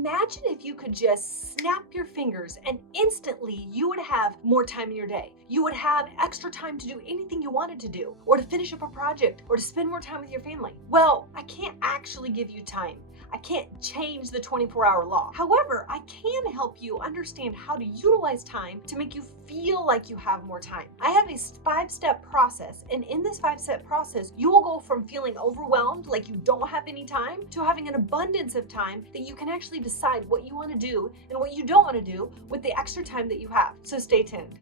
Imagine if you could just snap your fingers and instantly you would have more time in your day. You would have extra time to do anything you wanted to do, or to finish up a project, or to spend more time with your family. Well, I can't actually give you time. I can't change the 24-hour law. However, I can help you understand how to utilize time to make you feel like you have more time. I have a 5-step process, and in this 5-step process, you will go from feeling overwhelmed, like you don't have any time, to having an abundance of time that you can actually decide what you want to do and what you don't want to do with the extra time that you have. So stay tuned.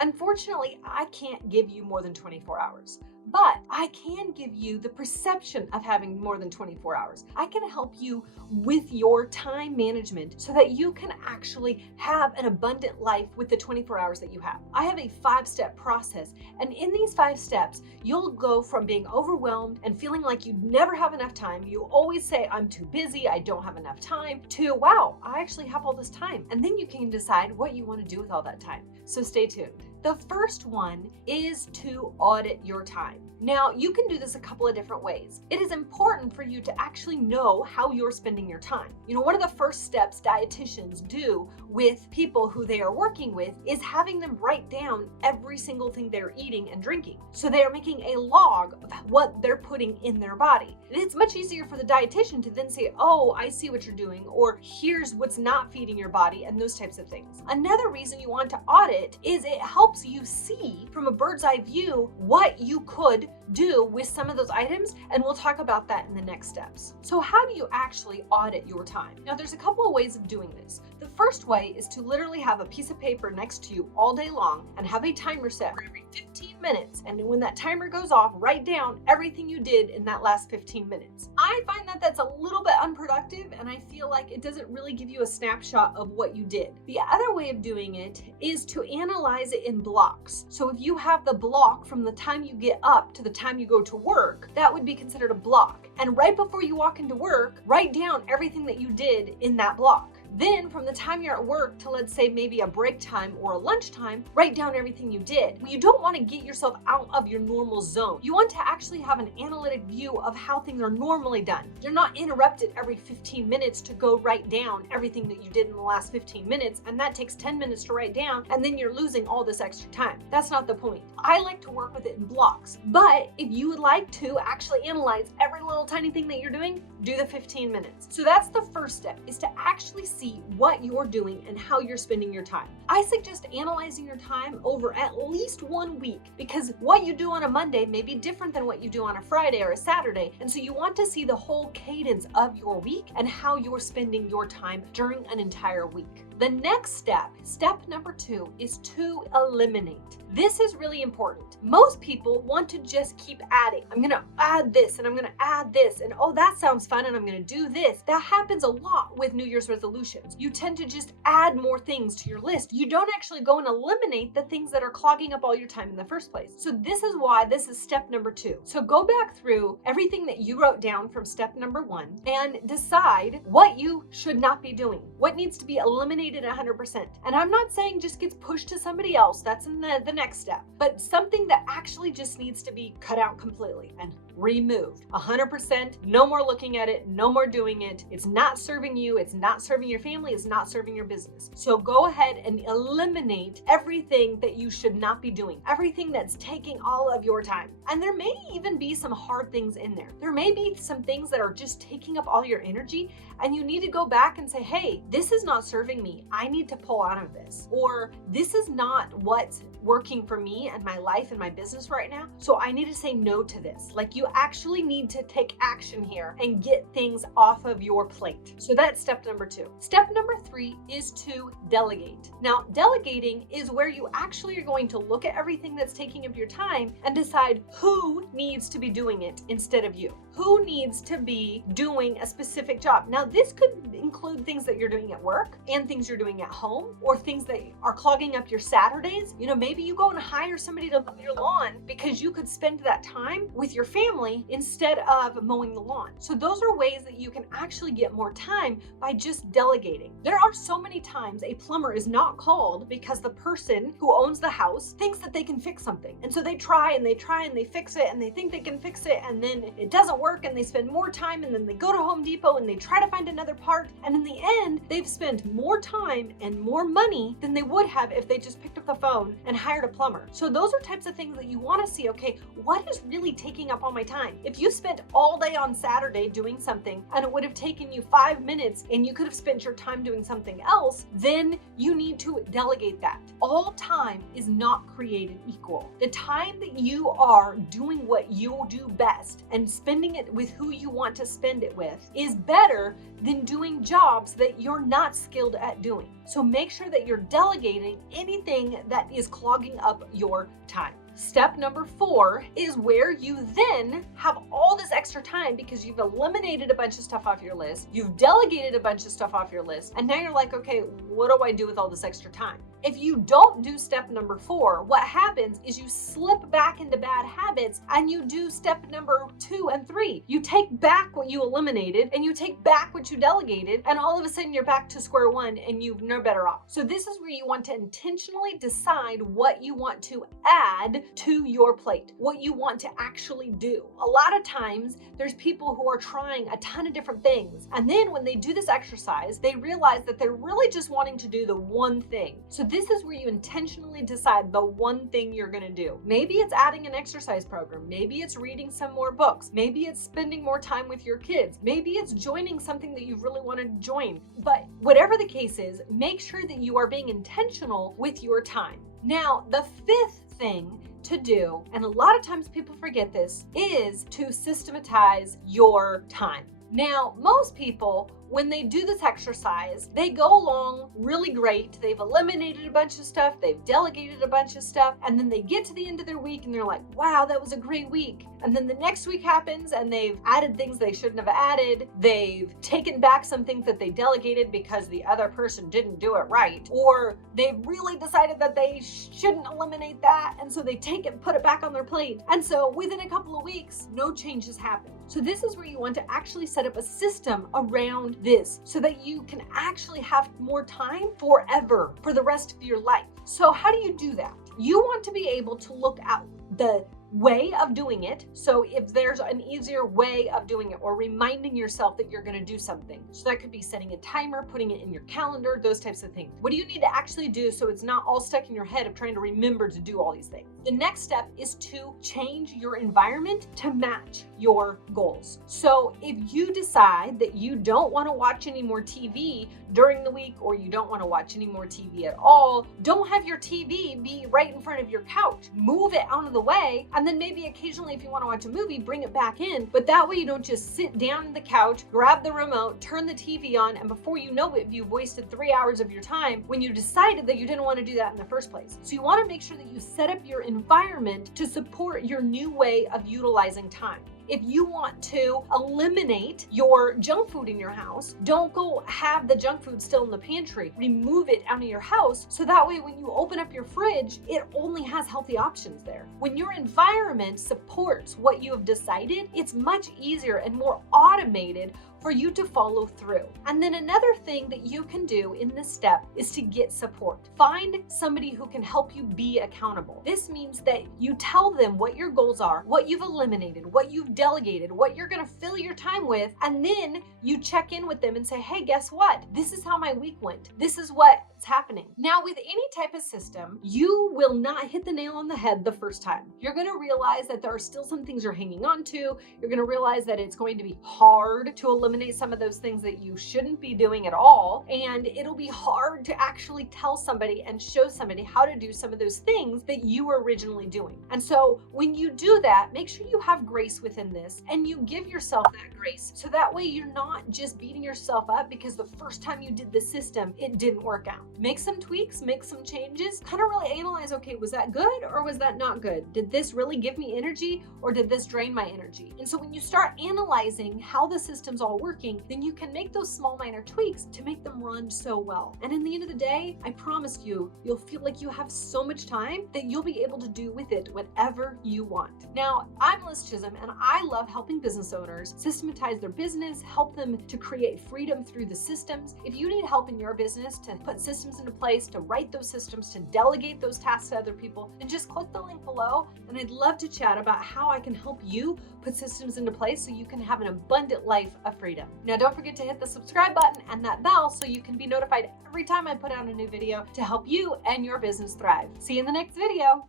Unfortunately, I can't give you more than 24 hours, but I can give you the perception of having more than 24 hours. I can help you with your time management so that you can actually have an abundant life with the 24 hours that you have. I have a 5-step process, and in these 5 steps, you'll go from being overwhelmed and feeling like you never have enough time. You always say, I'm too busy, I don't have enough time, to, wow, I actually have all this time. And then you can decide what you want to do with all that time. So stay tuned. The first one is to audit your time. Now, you can do this a couple of different ways. It is important for you to actually know how you're spending your time. You know, one of the first steps dietitians do with people who they are working with is having them write down every single thing they're eating and drinking. So they are making a log of what they're putting in their body. And it's much easier for the dietitian to then say, oh, I see what you're doing, or here's what's not feeding your body, and those types of things. Another reason you want to audit is it helps you see from a bird's eye view what you could do with some of those items, and we'll talk about that in the next steps. So how do you actually audit your time? Now, there's a couple of ways of doing this. The first way is to literally have a piece of paper next to you all day long and have a timer set for every 15 minutes. And when that timer goes off, write down everything you did in that last 15 minutes. I find that that's a little bit unproductive, and I feel like it doesn't really give you a snapshot of what you did. The other way of doing it is to analyze it in blocks. So if you have the block from the time you get up to the time you go to work, that would be considered a block. And right before you walk into work, write down everything that you did in that block. Then from the time you're at work to, let's say, maybe a break time or a lunch time, write down everything you did. You don't want to get yourself out of your normal zone. You want to actually have an analytic view of how things are normally done. You're not interrupted every 15 minutes to go write down everything that you did in the last 15 minutes, and that takes 10 minutes to write down, and then you're losing all this extra time. That's not the point. I like to work with it in blocks, but if you would like to actually analyze every little tiny thing that you're doing, do the 15 minutes. So that's the first step, is to actually see what you're doing and how you're spending your time. I suggest analyzing your time over at least 1 week, because what you do on a Monday may be different than what you do on a Friday or a Saturday. And so you want to see the whole cadence of your week and how you're spending your time during an entire week. The next step, step number 2, is to eliminate. This is really important. Most people want to just keep adding. I'm gonna add this and I'm gonna add this, and oh, that sounds fun, and I'm gonna do this. That happens a lot with New Year's resolutions. You tend to just add more things to your list. You don't actually go and eliminate the things that are clogging up all your time in the first place. So this is why this is step number 2. So go back through everything that you wrote down from step number 1 and decide what you should not be doing, what needs to be eliminated 100%. And I'm not saying just gets pushed to somebody else. That's in the next step. But something that actually just needs to be cut out completely and removed 100%. No more looking at it, no more doing it. It's not serving you, it's not serving your family, it's not serving your business. So go ahead and eliminate everything that you should not be doing, everything that's taking all of your time. And there may even be some hard things in there. There may be some things that are just taking up all your energy, and you need to go back and say, hey, this is not serving me. I need to pull out of this. Or this is not what's working for me and my life and my business right now. So I need to say no to this. Like, you actually need to take action here and get things off of your plate. So that's step number 2. Step number 3 is to delegate. Now, delegating is where you actually are going to look at everything that's taking up your time and decide who needs to be doing it instead of you. Who needs to be doing a specific job? Now, this could include things that you're doing at work and things you're doing at home, or things that are clogging up your Saturdays. You know, maybe you go and hire somebody to mow your lawn because you could spend that time with your family family instead of mowing the lawn. So those are ways that you can actually get more time by just delegating. There are so many times a plumber is not called because the person who owns the house thinks that they can fix something. And so they try and they fix it and they think they can fix it, and then it doesn't work and they spend more time, and then they go to Home Depot and they try to find another part, and in the end they've spent more time and more money than they would have if they just picked up the phone and hired a plumber. So those are types of things that you want to see. Okay, what is really taking up all my time? If you spent all day on Saturday doing something and it would have taken you 5 minutes and you could have spent your time doing something else, then you need to delegate that. All time is not created equal. The time that you are doing what you do best and spending it with who you want to spend it with is better than doing jobs that you're not skilled at doing. So make sure that you're delegating anything that is clogging up your time. Step number 4 is where you then have all this extra time because you've eliminated a bunch of stuff off your list, you've delegated a bunch of stuff off your list, and now you're like, okay, what do I do with all this extra time? If you don't do step number 4, what happens is you slip back into bad habits and you do step number 2 and 3. You take back what you eliminated and you take back what you delegated, and all of a sudden you're back to square one and you're no better off. So this is where you want to intentionally decide what you want to add to your plate, what you want to actually do. A lot of times there's people who are trying a ton of different things, and then when they do this exercise, they realize that they're really just wanting to do the one thing. So this is where you intentionally decide the one thing you're going to do. Maybe it's adding an exercise program, maybe it's reading some more books, maybe it's spending more time with your kids, maybe it's joining something that you really want to join. But whatever the case is, make sure that you are being intentional with your time. Now, the 5th thing to do, and a lot of times people forget this, is to systematize your time. Now, most people, when they do this exercise, they go along really great. They've eliminated a bunch of stuff, they've delegated a bunch of stuff, and then they get to the end of their week and they're like, wow, that was a great week. And then the next week happens and they've added things they shouldn't have added. They've taken back some things that they delegated because the other person didn't do it right. Or they've really decided that they shouldn't eliminate that, and so they take it and put it back on their plate. And so within a couple of weeks, no changes happen. So this is where you want to actually set up a system around this so that you can actually have more time forever for the rest of your life. So how do you do that? You want to be able to look at the way of doing it. So if there's an easier way of doing it, or reminding yourself that you're going to do something. So that could be setting a timer, putting it in your calendar, those types of things. What do you need to actually do so it's not all stuck in your head of trying to remember to do all these things? The next step is to change your environment to match your goals. So if you decide that you don't want to watch any more TV during the week, or you don't want to watch any more TV at all, don't have your TV be right in front of your couch. Move it out of the way, and then maybe occasionally if you want to watch a movie, bring it back in. But that way you don't just sit down on the couch, grab the remote, turn the TV on, and before you know it, you've wasted 3 hours of your time when you decided that you didn't want to do that in the first place. So you want to make sure that you set up your environment to support your new way of utilizing time. If you want to eliminate your junk food in your house, don't go have the junk food still in the pantry. Remove it out of your house so that way when you open up your fridge, it only has healthy options there. When your environment supports what you have decided, it's much easier and more automated for you to follow through. And then another thing that you can do in this step is to get support. Find somebody who can help you be accountable. This means that you tell them what your goals are, what you've eliminated, what you've delegated, what you're going to fill your time with, and then you check in with them and say, hey, guess what? This is how my week went. This is what's happening. Now, with any type of system, you will not hit the nail on the head the first time. You're going to realize that there are still some things you're hanging on to. You're going to realize that it's going to be hard to eliminate some of those things that you shouldn't be doing at all. And it'll be hard to actually tell somebody and show somebody how to do some of those things that you were originally doing. And so when you do that, make sure you have grace within this and you give yourself that grace. So that way you're not just beating yourself up because the first time you did the system, it didn't work out. Make some tweaks, make some changes, kind of really analyze, okay, was that good or was that not good? Did this really give me energy or did this drain my energy? And so when you start analyzing how the systems all working, then you can make those small minor tweaks to make them run so well. And in the end of the day, I promise you, you'll feel like you have so much time that you'll be able to do with it whatever you want. Now, I'm Liz Chisholm, and I love helping business owners systematize their business, help them to create freedom through the systems. If you need help in your business to put systems into place, to write those systems, to delegate those tasks to other people, then just click the link below, and I'd love to chat about how I can help you put systems into place so you can have an abundant life of freedom. Now, don't forget to hit the subscribe button and that bell so you can be notified every time I put out a new video to help you and your business thrive. See you in the next video.